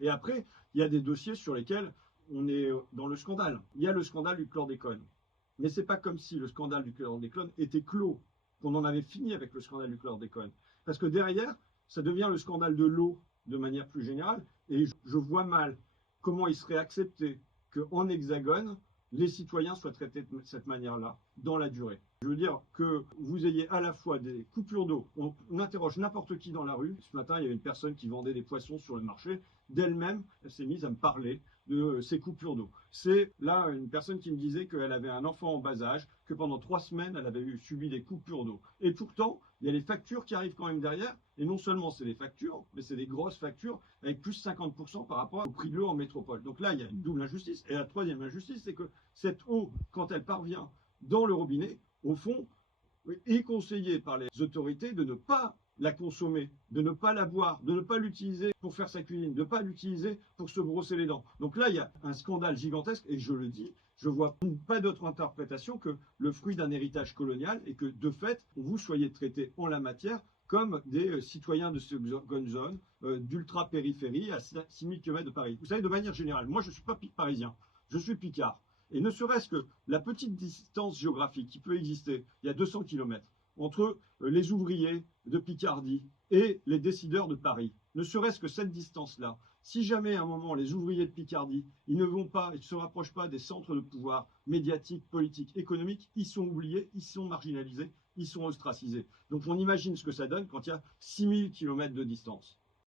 Et après, il y a des dossiers sur lesquels on est dans le scandale. Il y a le scandale du chlordécone. Mais c'est pas comme si le scandale du chlordécone était clos, qu'on en avait fini avec le scandale du chlordécone. Parce que derrière, ça devient le scandale de l'eau de manière plus générale. Et je vois mal comment il serait accepté qu'en Hexagone, les citoyens soient traités de cette manière-là, dans la durée. Je veux dire que vous ayez à la fois des coupures d'eau, on interroge n'importe qui dans la rue. Ce matin, il y avait une personne qui vendait des poissons sur le marché. D'elle-même, elle s'est mise à me parler de ces coupures d'eau. C'est là une personne qui me disait qu'elle avait un enfant en bas âge, que pendant 3 semaines, elle avait subi des coupures d'eau. Et pourtant, il y a les factures qui arrivent quand même derrière. Et non seulement c'est des factures, mais c'est des grosses factures avec plus de 50% par rapport au prix de l'eau en métropole. Donc là, il y a une double injustice. Et la troisième injustice, c'est que cette eau, quand elle parvient dans le robinet, au fond, est conseillé par les autorités de ne pas la consommer, de ne pas la boire, de ne pas l'utiliser pour faire sa cuisine, de ne pas l'utiliser pour se brosser les dents. Donc là, il y a un scandale gigantesque et je le dis, je ne vois pas d'autre interprétation que le fruit d'un héritage colonial et que de fait, vous soyez traités en la matière comme des citoyens de seconde zone, d'ultra-périphérie à 6000 km de Paris. Vous savez, de manière générale, moi je ne suis pas parisien, je suis picard. Et ne serait-ce que la petite distance géographique qui peut exister, il y a 200 km, entre les ouvriers de Picardie et les décideurs de Paris, ne serait-ce que cette distance-là, si jamais à un moment les ouvriers de Picardie, ils ne vont pas, ils ne se rapprochent pas des centres de pouvoir médiatiques, politiques, économiques, ils sont oubliés, ils sont marginalisés, ils sont ostracisés. Donc on imagine ce que ça donne quand il y a 6000 km de distance.